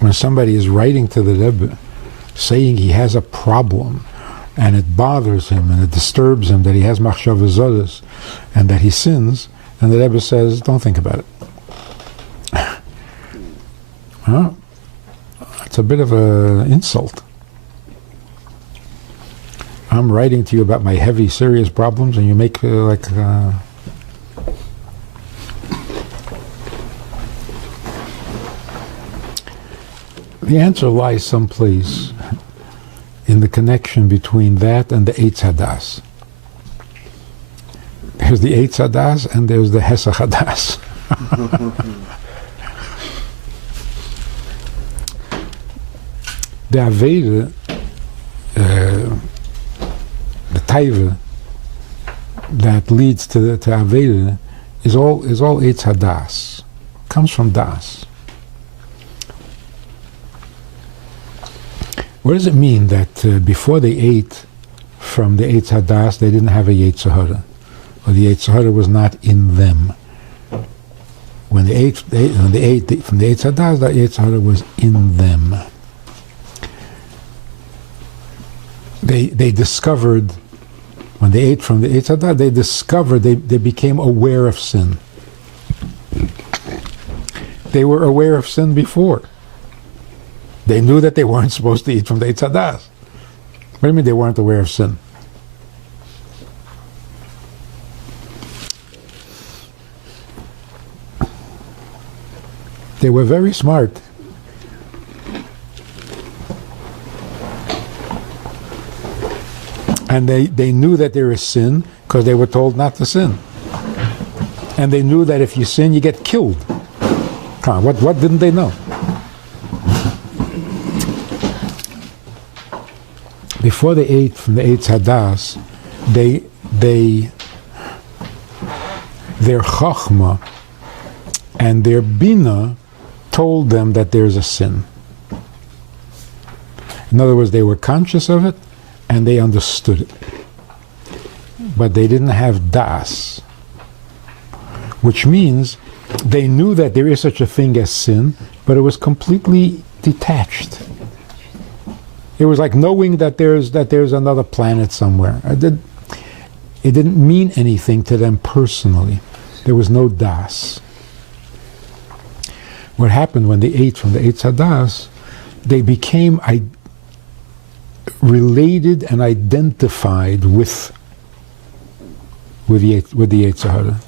when somebody is writing to the Rebbe saying he has a problem and it bothers him and it disturbs him that he has machshavas zodos and that he sins, and the Rebbe says, don't think about it. Well, it's a bit of an insult. I'm writing to you about my heavy, serious problems, and you make the answer lies someplace in the connection between that and the Eitz Hadas. There's the Eitz Hadas and there's the Hesach Hadas. The Aveda, the Taiva that leads to Aveda is all Eitz Hadas. Comes from Das. What does it mean that before they ate from the Eitz Hadas, they didn't have a Yetzer Hara, or the Yetzer Hara was not in them? When they ate from the Eitz Hadas, the Yetzer Hara was in them. They discovered, when they ate from the Eitz Hadas, they discovered, they became aware of sin. They were aware of sin before. They knew that they weren't supposed to eat from the Eitz Hadas. What do you mean they weren't aware of sin? They were very smart. And they knew that there is sin because they were told not to sin. And they knew that if you sin, you get killed. Come on, what didn't they know? Before they ate from the Eitz Hadas, their Chachma and their Bina told them that there's a sin. In other words, they were conscious of it and they understood it. But they didn't have Das, which means they knew that there is such a thing as sin, but it was completely detached. It was like knowing that there's another planet somewhere. It didn't mean anything to them personally. There was no Das. What happened when they ate from the Eitz Hadas, they became related and identified with the Yetzer Hara.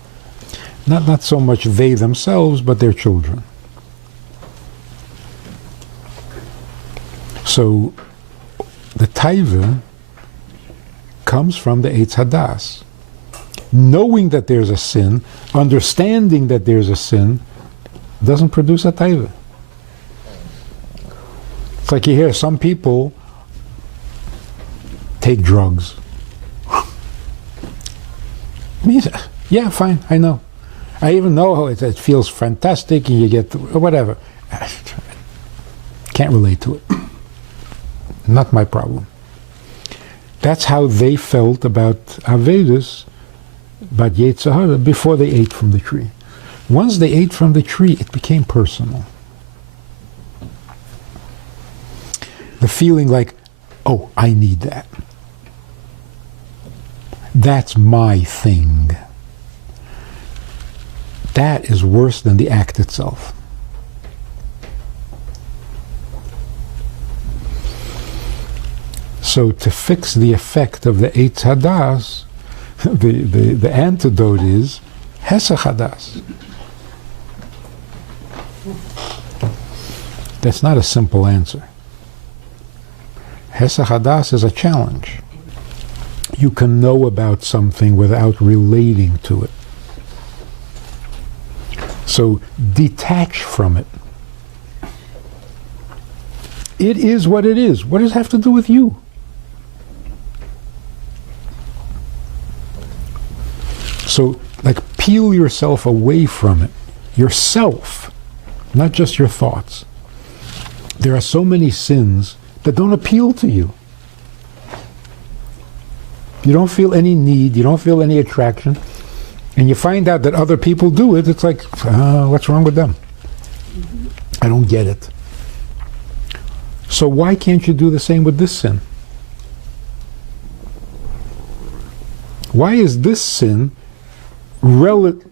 Not so much they themselves, but their children. So the Taiva comes from the Eitz Hadas. Knowing that there's a sin, understanding that there's a sin, doesn't produce a Taiva. It's like you hear some people take drugs. Yeah, fine, I know. I even know how it feels fantastic and you get whatever. Can't relate to it. Not my problem. That's how they felt about Avedus, about Yetzer Hara, before they ate from the tree. Once they ate from the tree, it became personal. The feeling like, oh, I need that. That's my thing. That is worse than the act itself. So to fix the effect of the Eitz Hadas, the antidote is Hesach Hadas. That's not a simple answer. Hesach Hadas is a challenge. You can know about something without relating to it. So detach from it. It is what it is. What does it have to do with you? So, like, peel yourself away from it. Yourself, not just your thoughts. There are so many sins that don't appeal to you. You don't feel any need, you don't feel any attraction, and you find out that other people do it, it's like, what's wrong with them? I don't get it. So why can't you do the same with this sin? Why is this sin relevant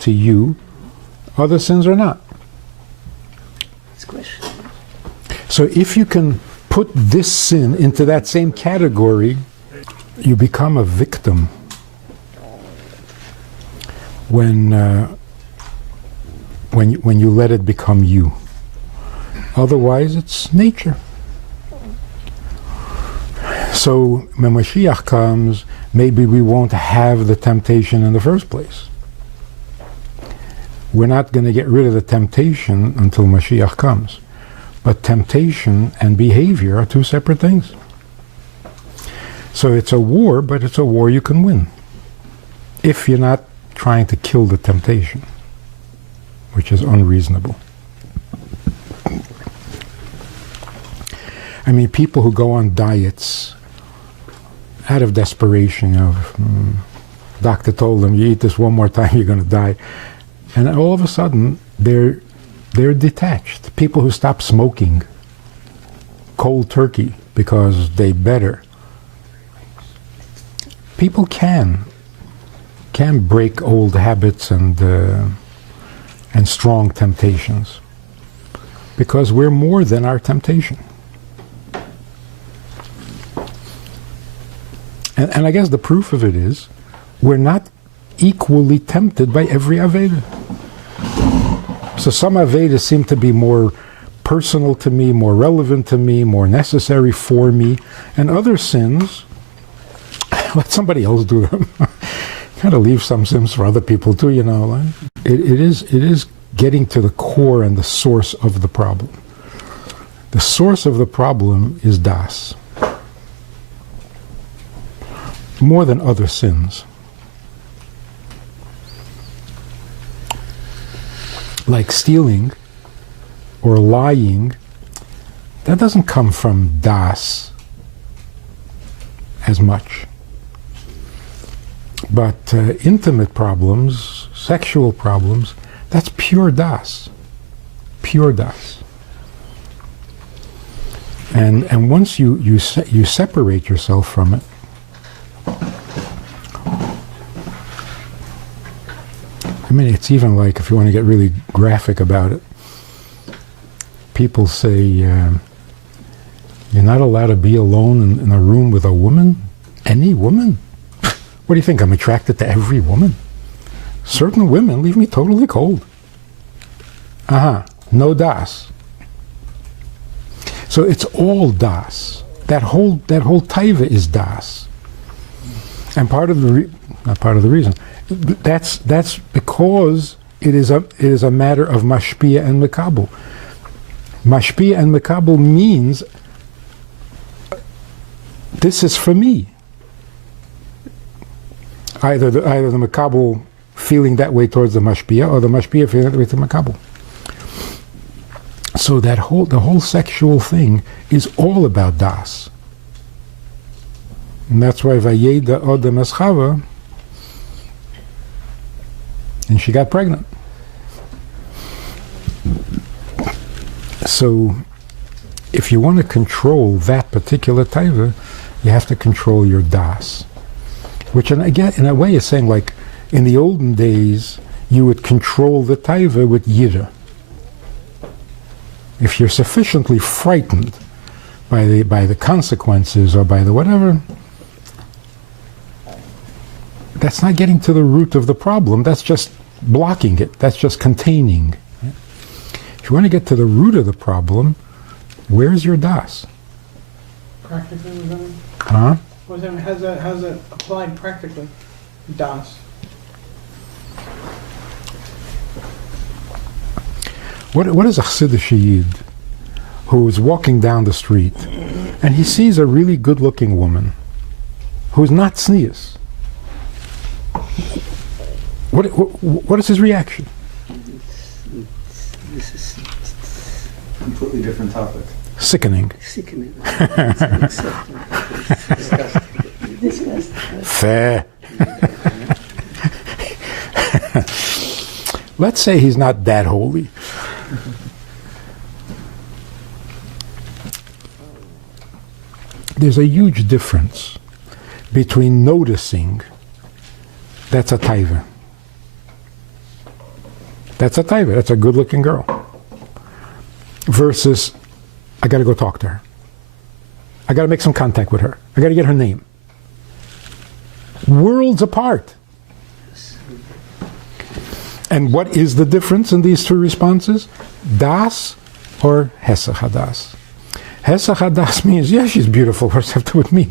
to you? Other sins are not. It's a question. So if you can put this sin into that same category, you become a victim when you let it become you. Otherwise, it's nature. So when Mashiach comes, maybe we won't have the temptation in the first place. We're not going to get rid of the temptation until Mashiach comes. But temptation and behavior are two separate things. So it's a war, but it's a war you can win. If you're not trying to kill the temptation, which is unreasonable. I mean, people who go on diets out of desperation, doctor told them, you eat this one more time, you're going to die. And all of a sudden, they're detached. People who stop smoking cold turkey because they better. People can break old habits and strong temptations, because we're more than our temptation. And I guess the proof of it is we're not equally tempted by every Aveda. So some Avedas seem to be more personal to me, more relevant to me, more necessary for me, and other sins, let somebody else do them. Kind of leave some sins for other people too, you know. It is getting to the core and the source of the problem. The source of the problem is das, more than other sins. Like stealing or lying, that doesn't come from das as much. But intimate problems, sexual problems, that's pure das. Pure das. And once you separate yourself from it, I mean, it's even like, if you want to get really graphic about it, people say, you're not allowed to be alone in a room with a woman? Any woman? What do you think, I'm attracted to every woman? Certain women leave me totally cold. No das. So it's all das. That whole taiva is das. And part of the not part of the reason, that's because it is a matter of mashpia and mekabel. Mashpia and mekabel means this is for me. Either the mekabel feeling that way towards the mashpia, or the mashpia feeling that way to mekabel. So the whole sexual thing is all about das. And that's why Vayeda Odem es Chava, and she got pregnant. So if you want to control that particular taiva, you have to control your das. Which, again, in a way is saying, like, in the olden days, you would control the taiva with yira. If you're sufficiently frightened by the consequences or by the whatever, that's not getting to the root of the problem. That's just blocking it. That's just containing. If you want to get to the root of the problem, where's your das? Practically, Huh? how's that applied practically? Das. What is a Chassidish Yid who is walking down the street and he sees a really good-looking woman who's not tznius? What is his reaction? This is a completely different topic. Sickening. Sickening. It's unacceptable. It's disgusting. Fair. Let's say he's not that holy. there's a huge difference between noticing that's a taiva. That's a taiva. That's a good-looking girl. Versus, I got to go talk to her. I got to make some contact with her. I got to get her name. Worlds apart. And what is the difference in these two responses? Das or Hesach Hadas? Hesach Hadas means, yeah, she's beautiful. What does it have to do with me?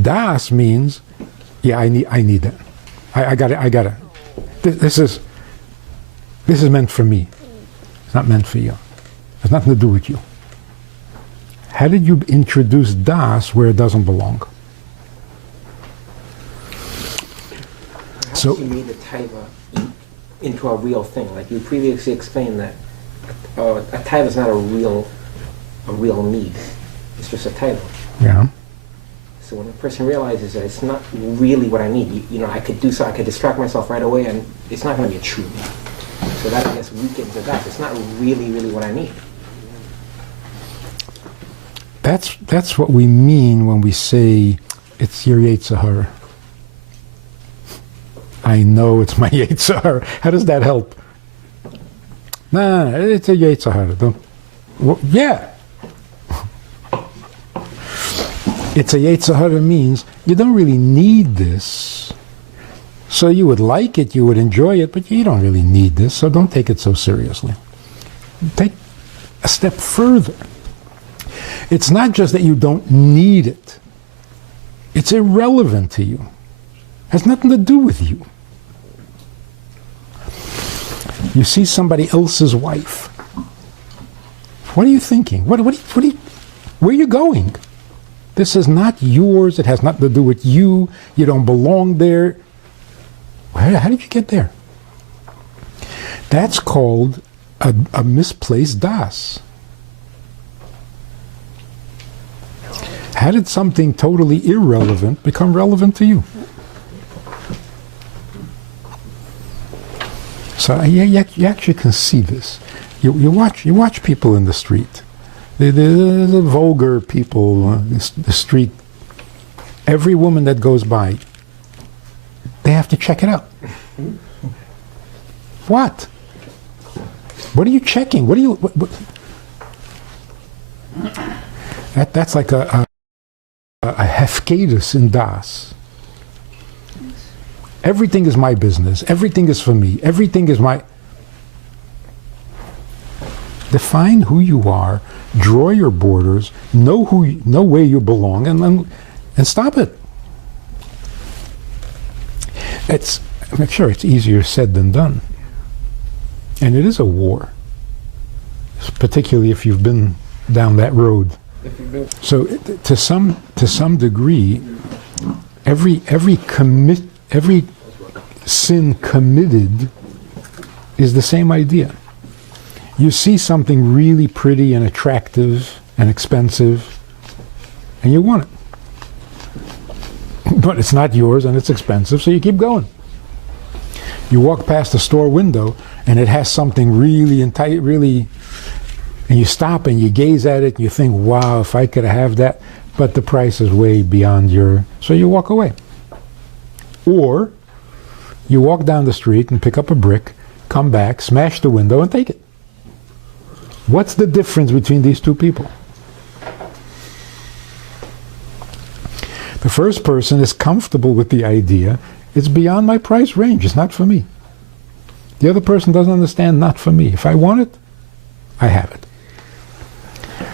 Das means, yeah, I need that. I got it. This is meant for me. It's not meant for you. It's nothing to do with you. How did you introduce das where it doesn't belong? Perhaps So- you made the taiva into a real thing. Like you previously explained that a taiva is not a real need. It's just a taiva. Yeah. So when a person realizes that it's not really what I need, you know, I could distract myself right away, and it's not going to be a true need. So that, I guess, weakens the das. It's not really what I need. That's what we mean when we say it's your Yetzer Hara. I know it's my Yetzer Hara. How does that help? Nah, it's a Yetzer Hara. Yeah. It's a Yetzer Hara means you don't really need this. So you would like it, you would enjoy it, but you don't really need this, so don't take it so seriously. Take a step further. It's not just that you don't need it. It's irrelevant to you. It has nothing to do with you. You see somebody else's wife. What are you thinking? Where are you going? This is not yours. It has nothing to do with you. You don't belong there. How did you get there? That's called a misplaced das. How did something totally irrelevant become relevant to you? So you actually can see this. You watch people in the street. The vulgar people, the street. Every woman that goes by, they have to check it out. What? What are you checking? What are you? What? That's like a hefkedus in das. Everything is my business. Everything is for me. Everything is my. Define who you are. Draw your borders. Know where you belong, and stop it. I'm sure it's easier said than done, and it is a war. Particularly if you've been down that road. So to some degree, every sin committed is the same idea. You see something really pretty and attractive and expensive, and you want it. But it's not yours and it's expensive, so you keep going. You walk past a store window and it has something really and you stop and you gaze at it and you think, wow, if I could have that, but the price is way beyond so you walk away. Or you walk down the street and pick up a brick, come back, smash the window and take it. What's the difference between these two people? The first person is comfortable with the idea, it's beyond my price range, it's not for me. The other person doesn't understand, not for me. If I want it, I have it.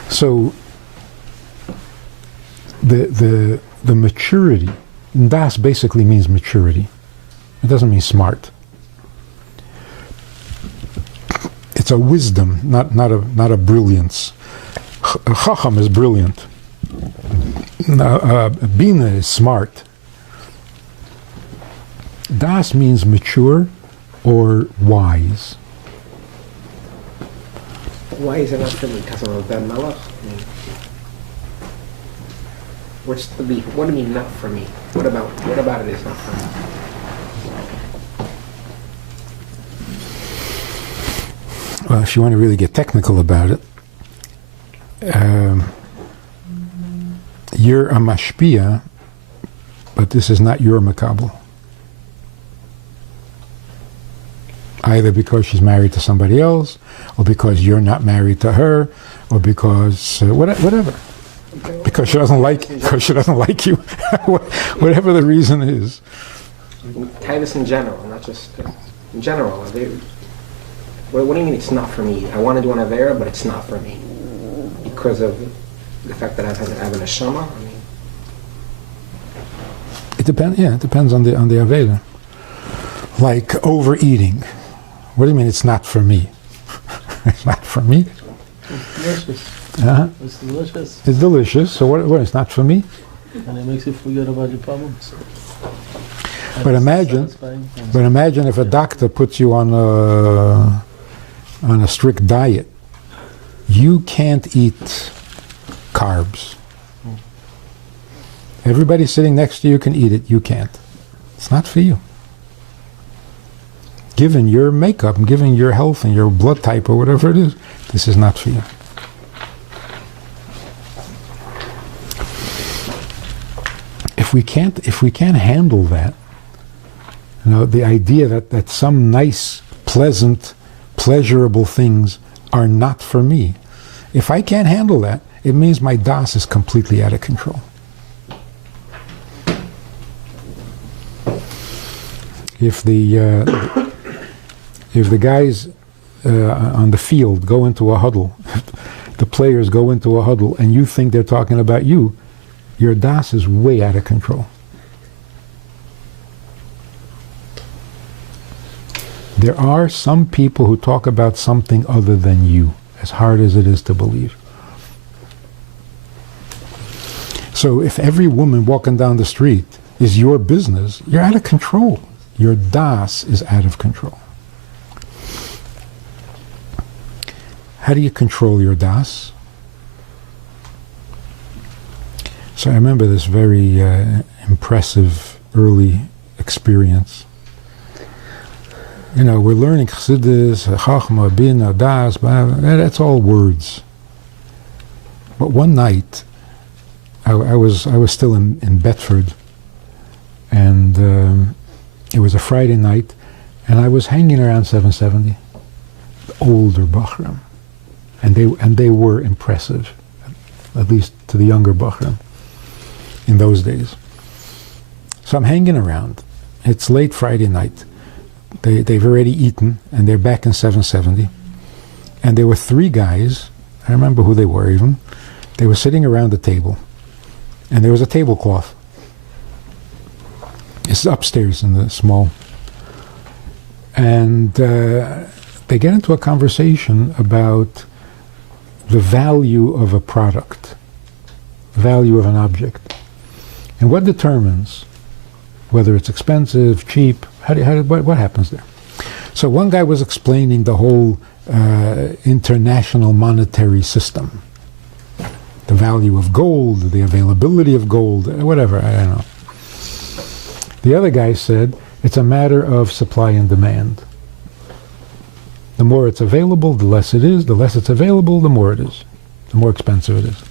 So the maturity, das basically means maturity. It doesn't mean smart. It's a wisdom, not a brilliance. Chacham is brilliant. Bina is smart. Das means mature or wise. Why is it not for me? Because I'm a bad malach? What's the beef? What do you mean not for me? What about it is not for me? Well, if you want to really get technical about it, you're a mashpia, but this is not your makabel. Either because she's married to somebody else, or because you're not married to her, or because whatever. Because she doesn't like you. Whatever the reason is. Kindness in general, not just in general. What do you mean it's not for me? I want to do an avera, but it's not for me because of the fact that I have an neshama. I mean, it depends. Yeah, it depends on the avera. Like overeating. What do you mean it's not for me? It's not for me. It's delicious. Uh-huh. It's delicious. It's delicious. So what? It's not for me. And it makes you forget about your problems. But imagine if a doctor puts you on a strict diet. You can't eat carbs. Everybody sitting next to you can eat it. You can't. It's not for you. Given your makeup, and given your health and your blood type or whatever it is, this is not for you. If we can't handle that, the idea that some nice, pleasant, pleasurable things are not for me. If I can't handle that, it means my das is completely out of control. If the guys on the field go into a huddle, the players go into a huddle, and you think they're talking about you, your das is way out of control. There are some people who talk about something other than you, as hard as it is to believe. So if every woman walking down the street is your business, you're out of control. Your das is out of control. How do you control your das? So I remember this very impressive early experience. We're learning Chassidus, Chachma, Bina, Das, that's all words. But one night, I was still in Bedford, and it was a Friday night, and I was hanging around 770, older Bachram, and they were impressive, at least to the younger Bachram in those days. So I'm hanging around. It's late Friday night. They've already eaten, and they're back in 770. And there were three guys, I remember who they were even, they were sitting around the table, and there was a tablecloth. It's upstairs in the small. And they get into a conversation about the value of a product, value of an object. And what determines whether it's expensive, cheap, what happens there? So one guy was explaining the whole international monetary system, the value of gold, the availability of gold, whatever, I don't know. The other guy said it's a matter of supply and demand. The more it's available, the less it is. The less it's available, the more it is. The more expensive it is.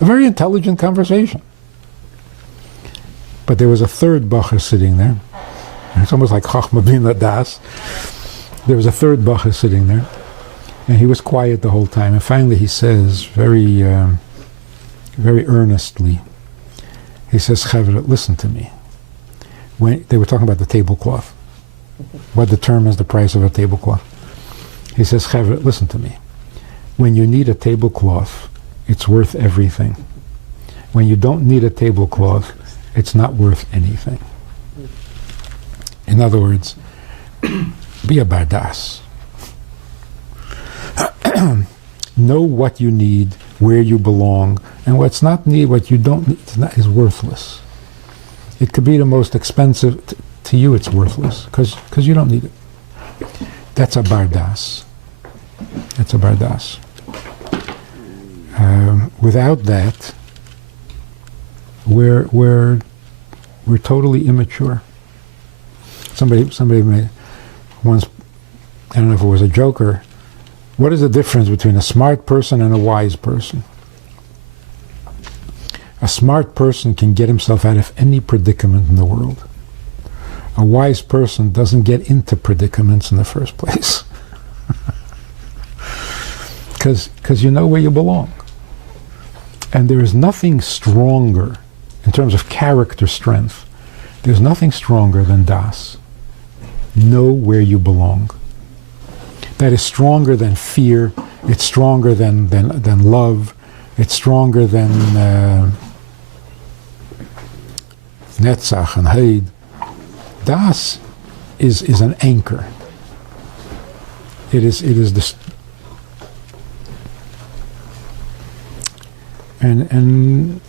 A very intelligent conversation. But there was a third bacher sitting there. It's almost like Chachma Bina Das. There was a third bacher sitting there, and he was quiet the whole time. And finally he says, very earnestly, he says, Chavra, listen to me. When they were talking about the tablecloth, what determines the price of a tablecloth? He says, Chavra, listen to me. When you need a tablecloth, it's worth everything. When you don't need a tablecloth, it's not worth anything. In other words, be a bardas. Know what you need, where you belong, and what's not needed, what you don't need, is worthless. It could be the most expensive. To you, it's worthless because you don't need it. That's a bardas. That's a bardas. Without that, we're totally immature. Somebody made once, I don't know if it was a joke or What is the difference between a smart person and a wise person? A smart person can get himself out of any predicament in the world. A wise person doesn't get into predicaments in the first place. Because you know where you belong. And there is nothing stronger, in terms of character strength, there's nothing stronger than das. Know where you belong. That is stronger than fear. It's stronger than love. It's stronger than Netzach and Heid. Das is an anchor. It is this, and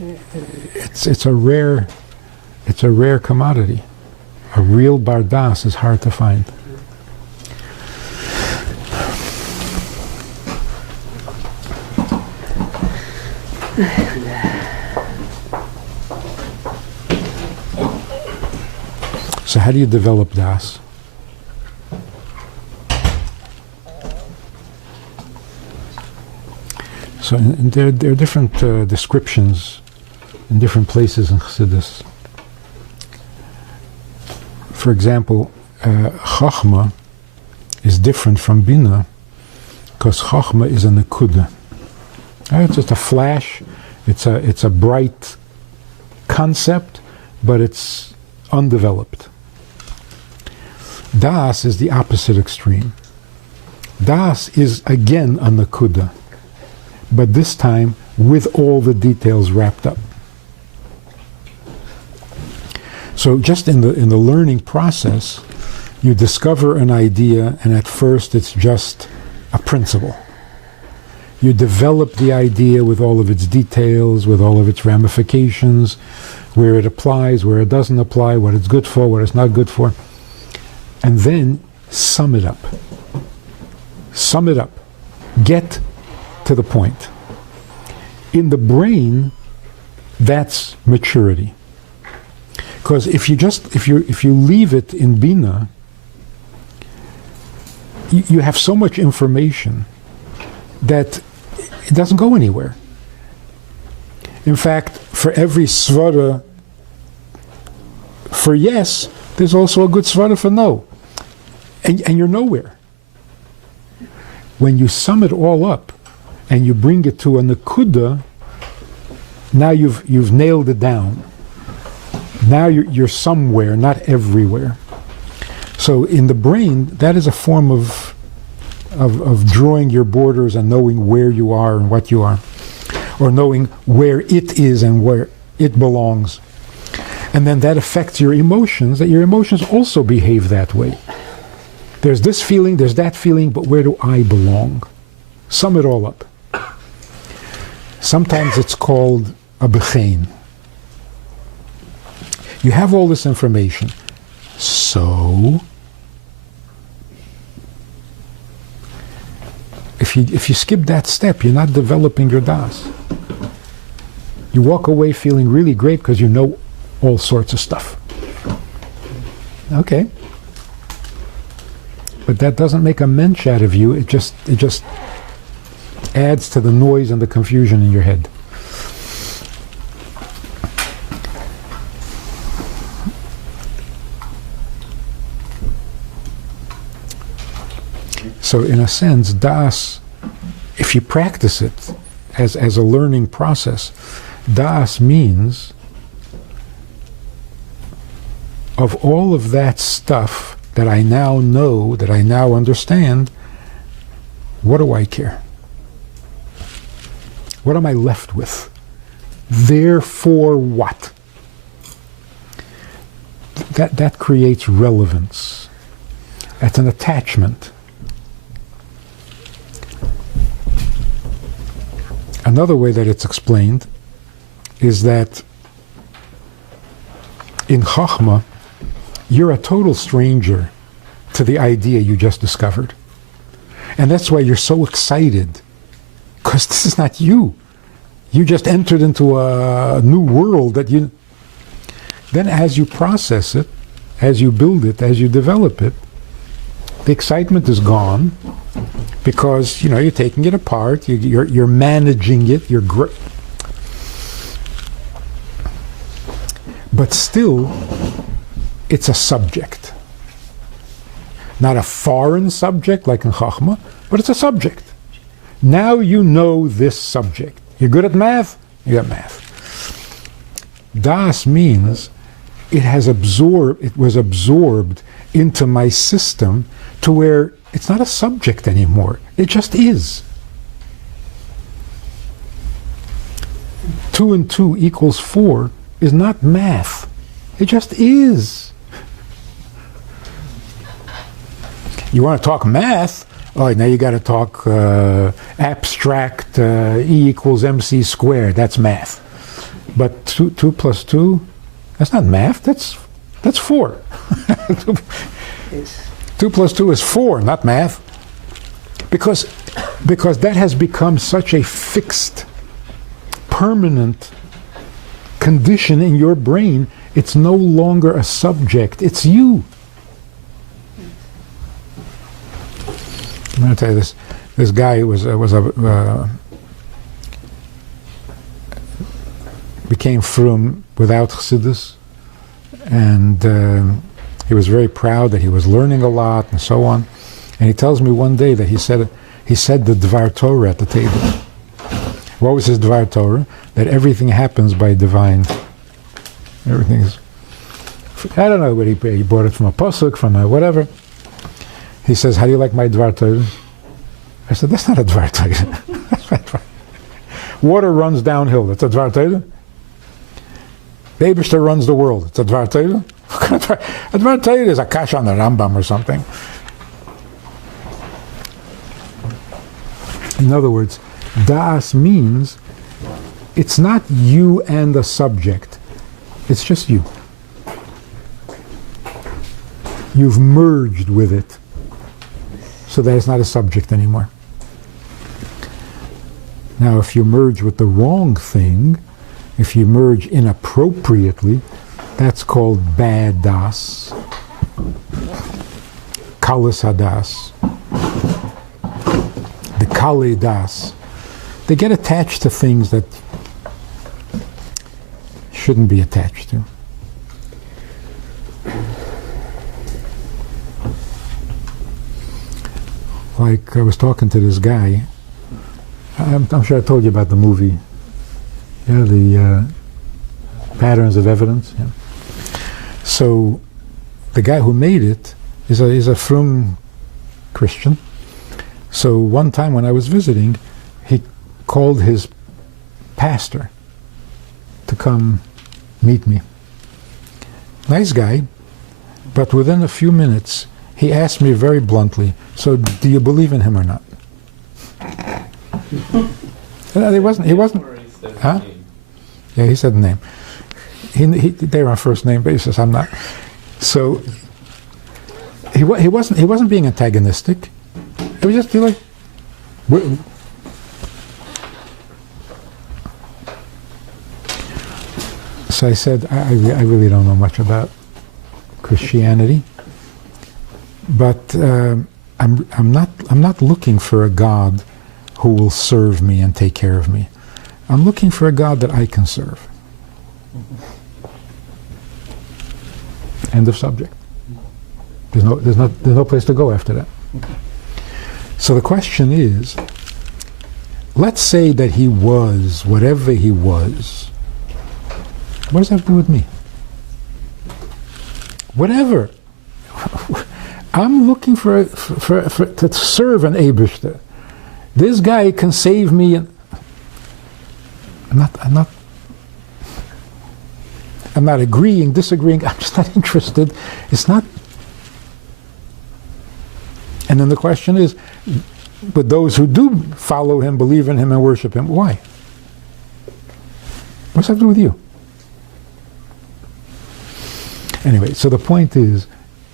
it's a rare commodity. A real bardas is hard to find. So how do you develop das? So there are different descriptions in different places in Chassidus. For example, Chachma is different from Bina because Chachma is a nekuda. It's just a flash. It's a bright concept, but it's undeveloped. Das is the opposite extreme. Das is again a nakuda, but this time with all the details wrapped up. So just in the learning process, you discover an idea, and at first it's just a principle. You develop the idea with all of its details, with all of its ramifications, where it applies, where it doesn't apply, what it's good for, what it's not good for. And then sum it up. Sum it up. Get to the point. In the brain, that's maturity. Because if you leave it in Bina, you have so much information that it doesn't go anywhere. In fact, for every svara for yes, there's also a good svara for no. And you're nowhere. When you sum it all up and you bring it to a nakuda, now you've nailed it down. Now you're somewhere, not everywhere. So in the brain, that is a form of drawing your borders and knowing where you are and what you are, or knowing where it is and where it belongs. And then that affects your emotions, that your emotions also behave that way. There's this feeling, there's that feeling, but where do I belong? Sum it all up. Sometimes it's called a bechein. You have all this information. So, if you skip that step, you're not developing your das. You walk away feeling really great because you know all sorts of stuff. Okay. But that doesn't make a mensch out of you. It just adds to the noise and the confusion in your head. So in a sense, das, if you practice it as a learning process, das means of all of that stuff that I now know, that I now understand, what do I care? What am I left with? Therefore what? That creates relevance. That's an attachment. Another way that it's explained is that in Chachma, you're a total stranger to the idea you just discovered. And that's why you're so excited, because this is not you. You just entered into a new world that you... Then as you process it, as you build it, as you develop it, the excitement is gone, because you're taking it apart, you're managing it, but still, it's a subject. Not a foreign subject like in Chachma, but it's a subject. Now you know this subject. You're good at math? You got math. Das means it was absorbed into my system to where it's not a subject anymore. It just is. 2 and 2 equals 4 is not math. It just is. You want to talk math? Oh, now you got to talk abstract E equals MC squared. That's math. But 2 plus 2, that's not math. That's 4. 2 plus 2 is 4, not math. Because that has become such a fixed, permanent condition in your brain. It's no longer a subject. It's you. I'm going to tell you this. This guy became frum without chassidus, and he was very proud that he was learning a lot and so on. And he tells me one day that he said the Dvar Torah at the table. What was his Dvar Torah? That everything happens by divine. Everything is. I don't know, but he bought it from a pasuk, from a whatever. He says, "How do you like my Dvar Torah?" I said, "That's not a Dvar Torah. That's not Dvar. Water runs downhill. It's a Dvar Torah. The Eibishter runs the world. It's a Dvar Torah. A Dvar Torah is a kash on the Rambam or something." In other words, das means it's not you and a subject. It's just you. You've merged with it, so that it's not a subject anymore. Now, if you merge with the wrong thing, if you merge inappropriately, that's called bad das. Kalas hadas. The kale das. They get attached to things that shouldn't be attached to. Like I was talking to this guy. I'm sure I told you about the movie. Yeah, the Patterns of Evidence. Yeah. So the guy who made it is a frum Christian. So one time when I was visiting, he called his pastor to come meet me. Nice guy, but within a few minutes, he asked me very bluntly, "So do you believe in him or not?" He wasn't. Huh? Yeah, he said the name. They were on first name basis. I'm not. So he wasn't being antagonistic. It was just like. So I said, I really don't know much about Christianity, but I'm not looking for a God who will serve me and take care of me. I'm looking for a God that I can serve. End of subject. There's no place to go after that. So the question is, let's say that he was whatever he was. What does that have to do with me? Whatever. I'm looking for to serve an Eibishter. This guy can save me. I'm not agreeing, disagreeing. I'm just not interested. It's not. And then the question is, but those who do follow him, believe in him, and worship him, why? What's that to do with you? Anyway, so the point is,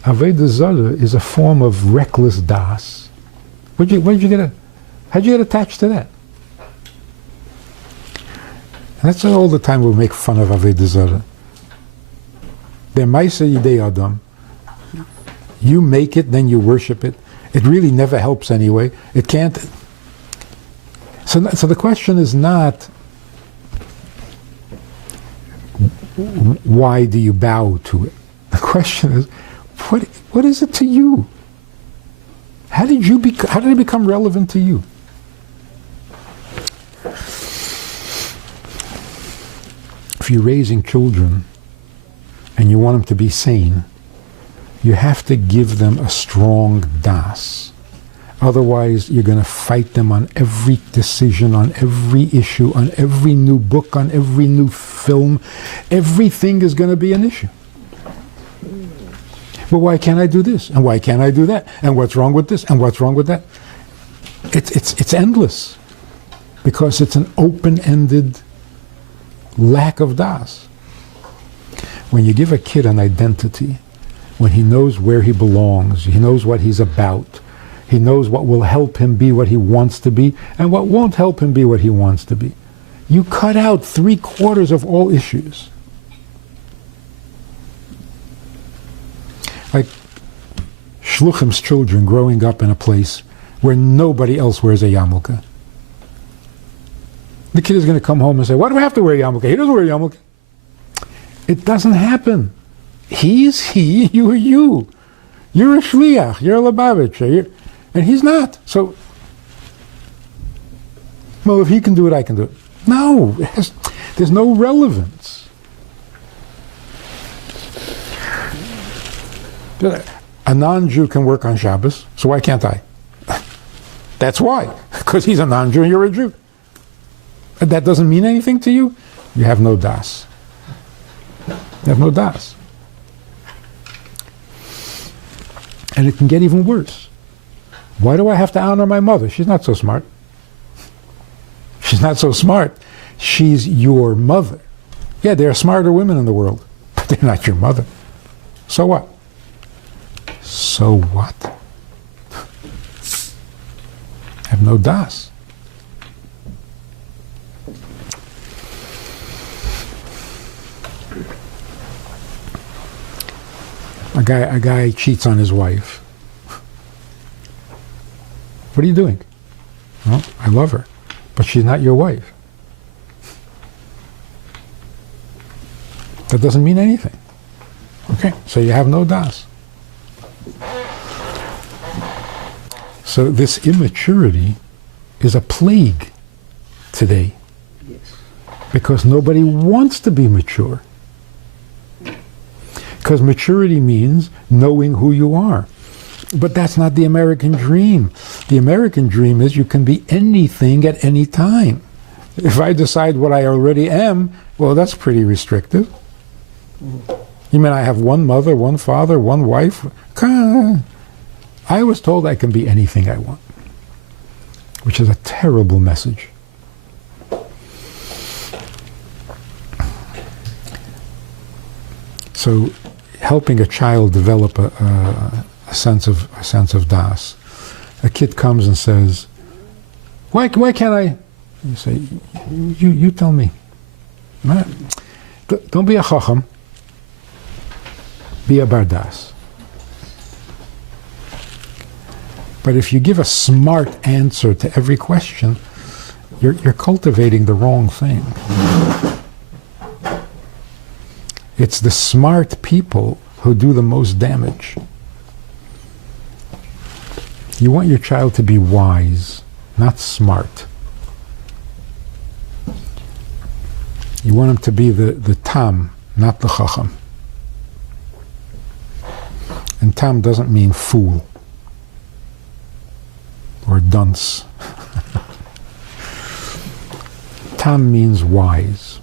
Avodah Zarah is a form of reckless das. How'd you get attached to that? And that's all the time we make fun of Avodah Zarah. They're Maisa Yidei Adam. You make it, then you worship it, It really never helps anyway. It can't. So the question is not why do you bow to it. The question is, what is it to you? How did it become relevant to you? If you're raising children and you want them to be sane, you have to give them a strong das. Otherwise, you're going to fight them on every decision, on every issue, on every new book, on every new film. Everything is going to be an issue. But why can't I do this? And why can't I do that? And what's wrong with this? And what's wrong with that? It's endless. Because it's an open-ended lack of das. When you give a kid an identity, when he knows where he belongs, he knows what he's about, he knows what will help him be what he wants to be, and what won't help him be what he wants to be, you cut out 3/4 of all issues. Like Shluchim's children growing up in a place where nobody else wears a yarmulke. The kid is going to come home and say, why do I have to wear a yarmulke? He doesn't wear a yarmulke. It doesn't happen. He is he, you are you. You're a shliach, you're a Lubavitcher, and he's not. So, well, if he can do it, I can do it. No, there's no relevance. A non-Jew can work on Shabbos, so why can't I? That's why. Because he's a non-Jew and you're a Jew. That doesn't mean anything to you? You have no das. You have no das. And it can get even worse. Why do I have to honor my mother? She's not so smart. She's not so smart. She's your mother. Yeah, there are smarter women in the world, but they're not your mother. So what? So what? Have no das. A guy cheats on his wife. What are you doing? Well, I love her, but she's not your wife. That doesn't mean anything. Okay, so you have no das. So this immaturity is a plague today. Yes. Because nobody wants to be mature. Because maturity means knowing who you are. But that's not the American dream. The American dream is you can be anything at any time. If I decide what I already am, well, that's pretty restrictive. You mean I have one mother, one father, one wife? I was told I can be anything I want, which is a terrible message. So, helping a child develop a sense of das. A kid comes and says, "Why can't I?" You say, "You tell me. Don't be a chacham. Be a bardas." But if you give a smart answer to every question, you're cultivating the wrong thing. It's the smart people who do the most damage. You want your child to be wise, not smart. You want him to be the tam, not the chacham. And tam doesn't mean fool or dunce. Tam means wise.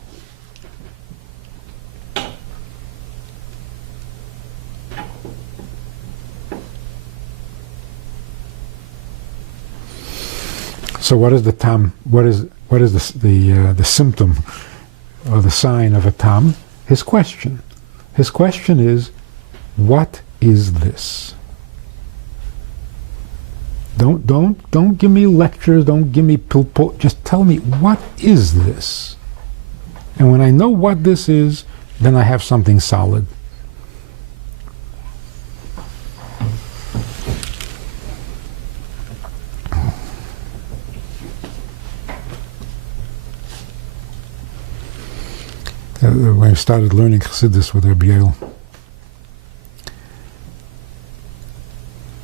So what is the tam? What is the symptom or the sign of a tam? His question. His question is, what is this? Don't give me lectures. Don't give me pilpul. Just tell me, what is this? And when I know what this is, then I have something solid. when I started learning Chassidus with Rabbi Yael,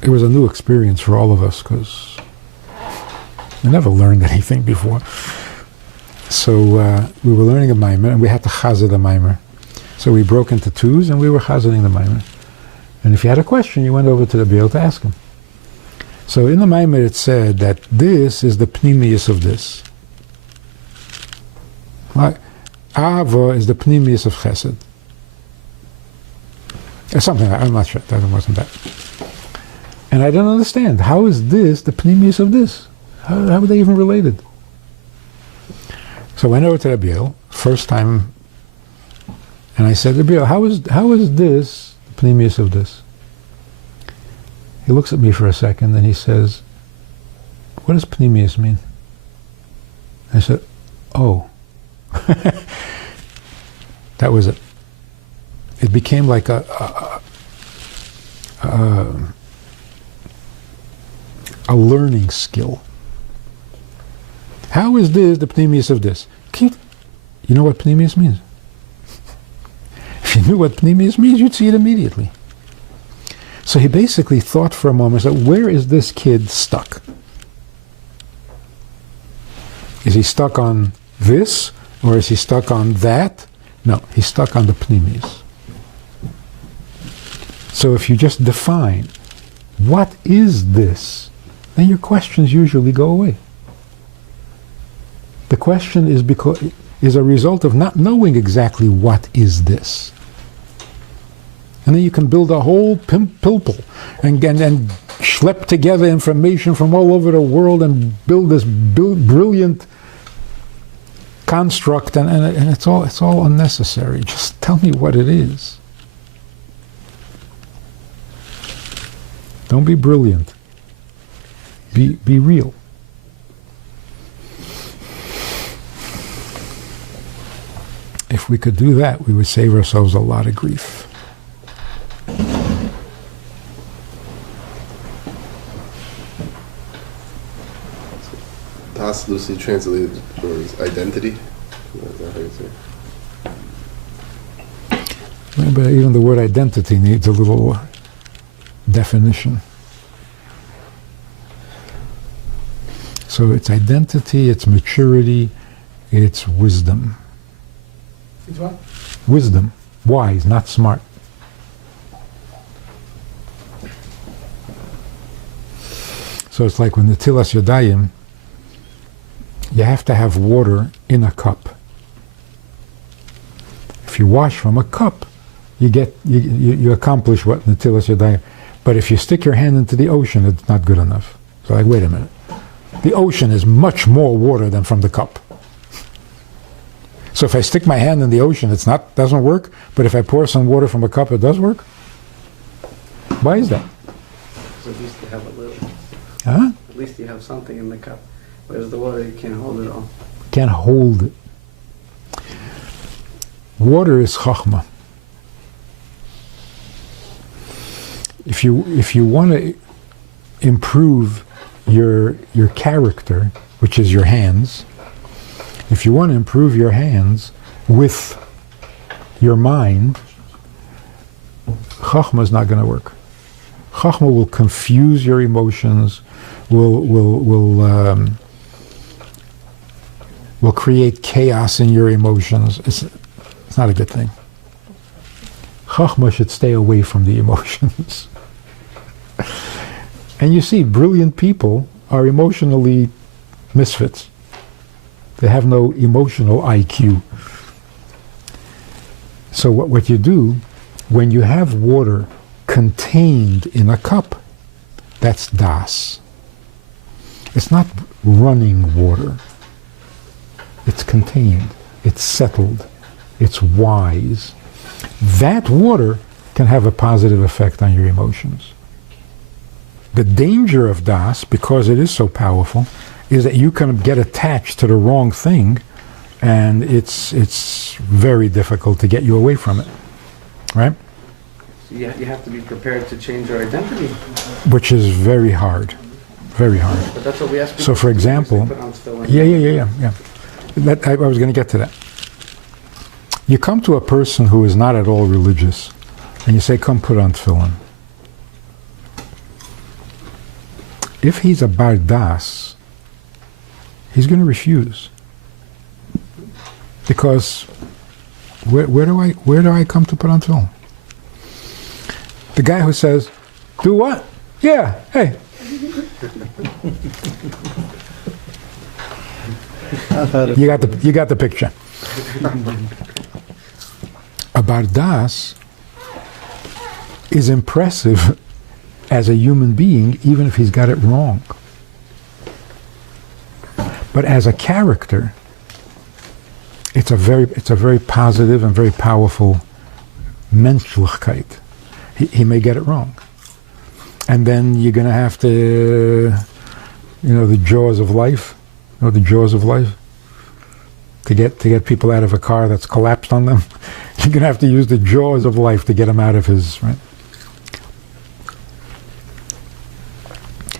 it was a new experience for all of us because we never learned anything before. So we were learning a mimer, and we had to chazir the mimer. So we broke into twos, and we were chaziring the mimer. And if you had a question, you went over to the Biel to ask him. So in the mimer it said that this is the pnimius of this. Like, Ava is the pnimius of chesed. Or something, I'm not sure, that wasn't that. And I don't understand, how is this the pnimius of this? How are they even related? So I went over to Rabbi Yael, first time, and I said, Rabbi Yael, how is this the pnimius of this? He looks at me for a second and he says, what does pnimius mean? I said, oh. That was it. It became like a learning skill. How is this the pnimius of this? You know what pnimius means? If you knew what pnimius means, you'd see it immediately. So he basically thought for a moment, so where is this kid stuck? Is he stuck on this, or is he stuck on that? No, he's stuck on the pnimius. So if you just define, what is this? Then your questions usually go away. The question is a result of not knowing exactly what is this. And then you can build a whole pilpul and schlep together information from all over the world and build this brilliant construct, and it's all unnecessary. Just tell me what it is. Don't be brilliant. Be real. If we could do that, we would save ourselves a lot of grief. Das loosely translated as identity. Is that how you say? But even the word identity needs a little definition. So it's identity, it's maturity, it's wisdom. It's what? Wisdom, wise, not smart. So it's like when the Tilas Yadayim, you have to have water in a cup. If you wash from a cup, you accomplish what Natilas Yadayim. But if you stick your hand into the ocean, it's not good enough. So like, wait a minute. The ocean is much more water than from the cup. So if I stick my hand in the ocean, doesn't work. But if I pour some water from a cup, it does work. Why is that? So at least you have a little. Huh? At least you have something in the cup. Whereas the water, you can't hold it all. Can't hold it. Water is chachma. If you want to improve your character, which is your hands, if you want to improve your hands with your mind, chachma is not going to work. Chachma will confuse your emotions, will create chaos in your emotions. It's not a good thing. Chachma should stay away from the emotions. And you see, brilliant people are emotionally misfits. They have no emotional IQ. So what you do, when you have water contained in a cup, that's das. It's not running water. It's contained. It's settled. It's wise. That water can have a positive effect on your emotions. The danger of das, because it is so powerful, is that you can get attached to the wrong thing, and it's very difficult to get you away from it, right? So you have to be prepared to change your identity. Which is very hard, very hard. But that's what we ask people. So, for example, put on still. yeah. I was going to get to that. You come to a person who is not at all religious, and you say, come put on tefillin. If he's a bar das, he's going to refuse. Because where do I come to put on tefillin? The guy who says, do what? Yeah, hey. I've had it. You got the picture. A bardas is impressive as a human being, even if he's got it wrong. But as a character, it's a very positive and very powerful menschlichkeit. He may get it wrong. And then you're going to have to, the jaws of life. You know the jaws of life? To get people out of a car that's collapsed on them. You're going to have to use the jaws of life to get him out of his, right?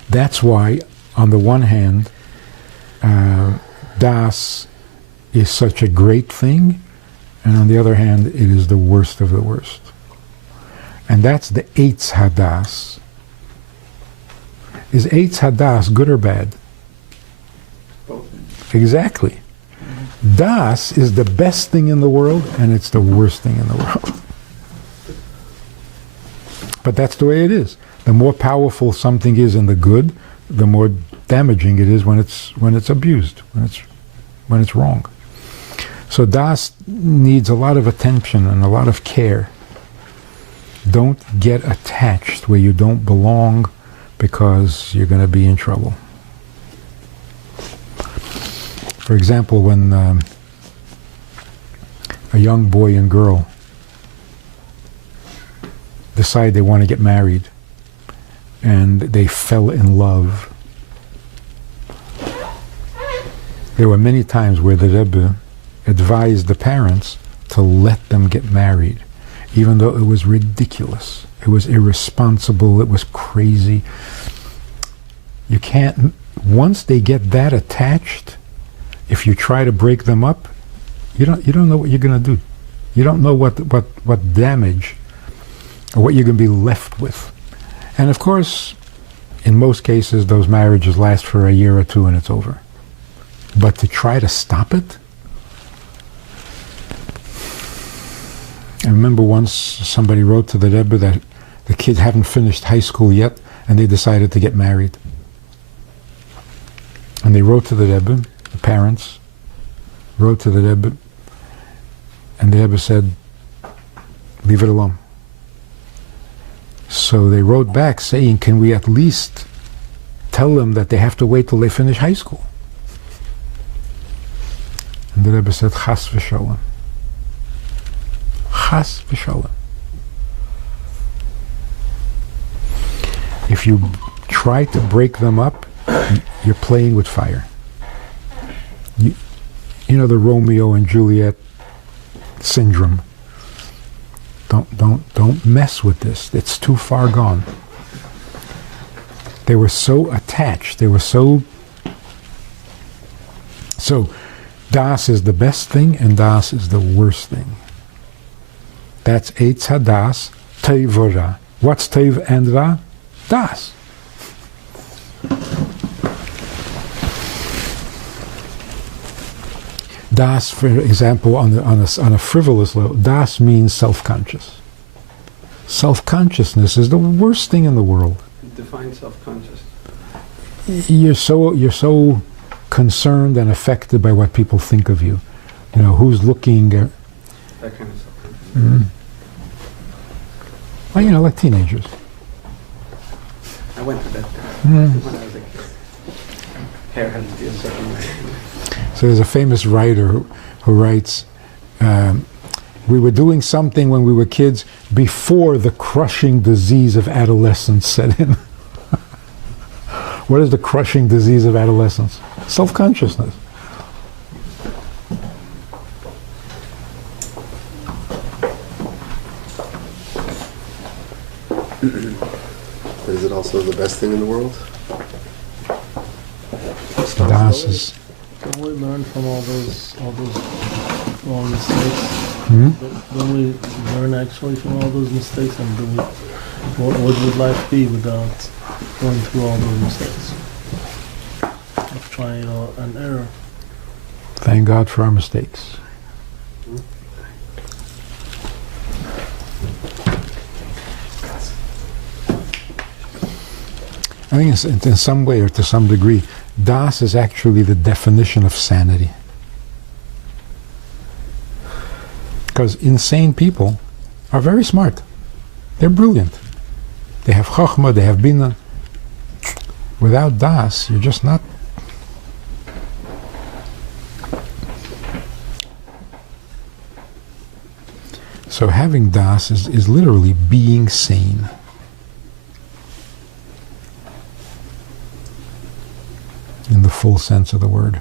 That's why, on the one hand, das is such a great thing, and on the other hand, it is the worst of the worst. And that's the Eitz Hadas. Is Eitz Hadas good or bad? Both. Exactly. Das is the best thing in the world, and it's the worst thing in the world. But that's the way it is. The more powerful something is in the good, the more damaging it is when it's abused, when it's wrong. So das needs a lot of attention and a lot of care. Don't get attached where you don't belong, because you're going to be in trouble. For example, when a young boy and girl decide they want to get married and they fell in love, there were many times where the Rebbe advised the parents to let them get married, even though it was ridiculous. It was irresponsible. It was crazy. You can't, once they get that attached, if you try to break them up, you don't know what you're going to do. You don't know what damage or what you're going to be left with. And of course, in most cases, those marriages last for a year or two and it's over. But to try to stop it, I remember once somebody wrote to the Rebbe that the kids haven't finished high school yet, and they decided to get married. And they wrote to the Rebbe, the parents wrote to the Rebbe, and the Rebbe said, leave it alone. So they wrote back saying, can we at least tell them that they have to wait till they finish high school? And the Rebbe said, Chas v'shalom. Chas v'shalom. If you try to break them up, you're playing with fire. You know the Romeo and Juliet syndrome. Don't mess with this. It's too far gone. They were so attached. They were so das is the best thing and das is the worst thing. That's Eitz Hadas, Teiv Ra. What's Teiv and Ra? Das. Das, for example, on a frivolous level, das means self-conscious. Self-consciousness is the worst thing in the world. Define self-conscious. You're so concerned and affected by what people think of you. You know, who's looking. That kind of self-conscious. Mm-hmm. Well, like teenagers. I went to that Mm. when I was a kid. Hair had to be a certain way. So there's a famous writer who writes, we were doing something when we were kids before the crushing disease of adolescence set in. What is the crushing disease of adolescence? Self-consciousness. Is it also the best thing in the world? Das is. Can we learn from all those wrong mistakes? Hmm? Don't we learn actually from all those mistakes? And do we, what would life be without going through all those mistakes? Of trial and error. Thank God for our mistakes. I think in some way or to some degree, Das is actually the definition of sanity. Because insane people are very smart. They're brilliant. They have Chokhmah, they have Bina. Without Das, you're just not. So having Das is literally being sane. In the full sense of the word.